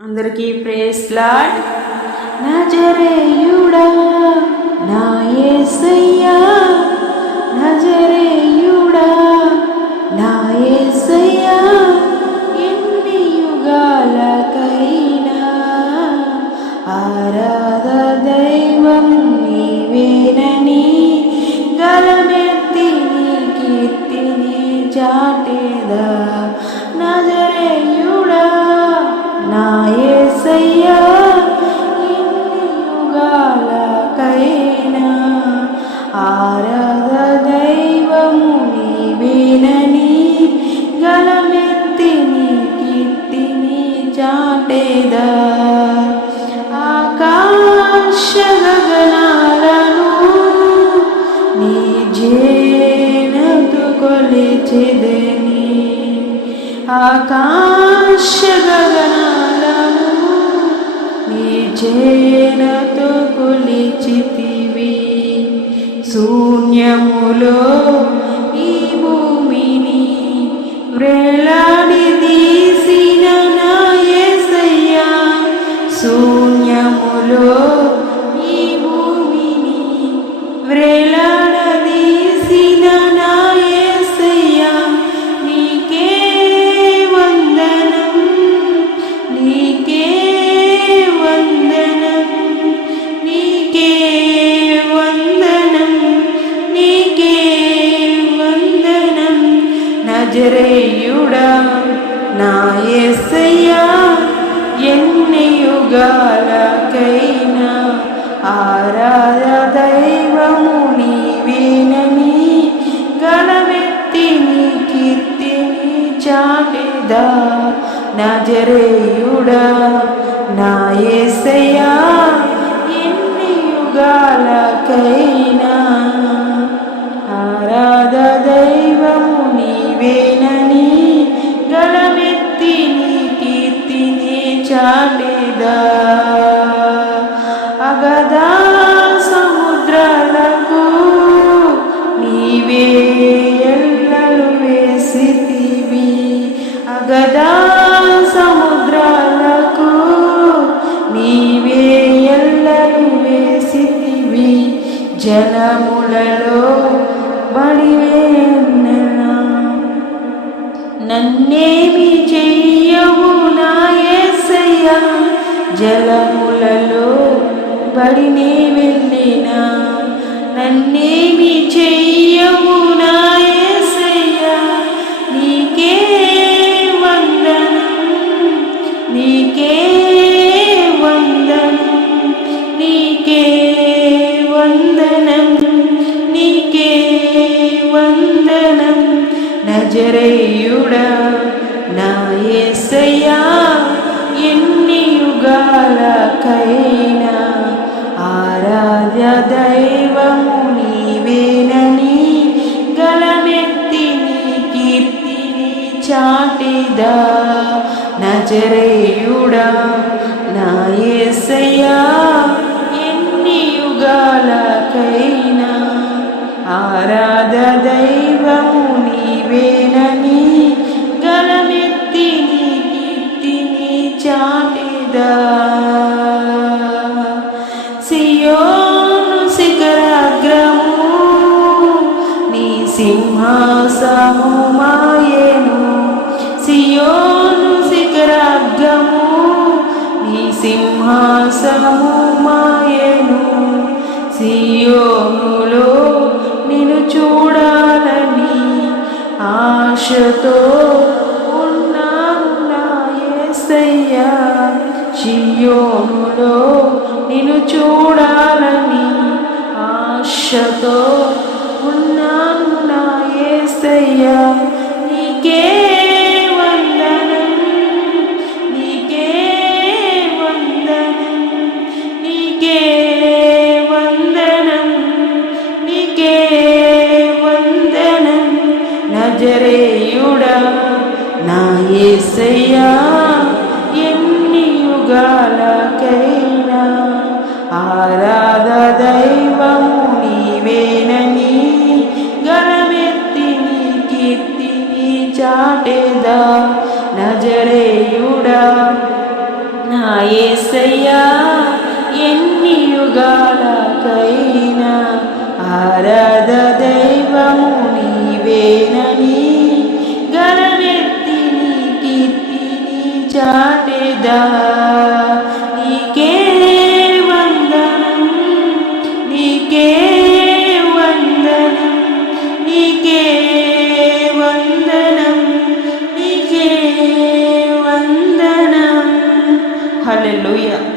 అందరికీ praise lord నా జరేయుడా నా ఏసయ్యా. చాటేదా ఆకాశ గగనాలను నీ జేనతు కొలిచెదని ఆకాశ గగనాలను నీ జేనతో కొలిచితివి. శూన్యములో ఈ భూమిని వ్రేలాడి నీకే వందనం నీకే వందనం. నజరేయుడా నా యేసయ్యా ఎన్ని యుగాలకైనా ఆరాధ దైవము నీవేనని గణమెత్తి కీర్తిని చాటెదా. నజరేయుడా నా యుగాలకైనా ఆరాధ దైవము నీవేనని గలమెత్తి నీ కీర్తిని చాటేదా. అగదా సముద్రాలకు నీవే ఎల్లలు వేసితివి. అగదా జలములలో బడివేన్నెనా నన్నేమి చెయ్యవు నాయసయ్య జలములలో బడినే వెళ్ళినా నన్నేమి చెయ్యవు వందనం నజరేయుడా నా యేసయ్యా ఎన్ని యుగాలకైనా ఆరాధ్య దైవము నీవేనని గలమెత్తి నీ కీర్తిని చాటిదా నజరేయుడా నా యేసయ్యా ఎన్ని యుగాలకైనా ఆరాధ దైవము నీవేనని గలమెత్తి నీ కీర్తిని చాటిదా. సియోను శిఖరాగ్రము నీ సింహాసము మాయేను. సియోను శిఖరాగ్రము నీ సింహాసము మాయేను. సియోనులో నిన్ను చూడాలని ఆశతో ఉన్నాను నా నిన్ను చూడాలని ఆశతో ఉన్నాను నీకే నా ఎన్ని యుగాలకైనా ఆరాధ దైవము నీవేనని గణమెత్తి నీ కీర్తిని చాటేదా నజరేయుడా. నా ఏసయ్యా ఎన్ని యుగాలకైనా ఆరాధ దైవము నీవేనని చాటిదా నీకే వందనం నీకే వందనం నీకే వందనం నీకే వందనం హలో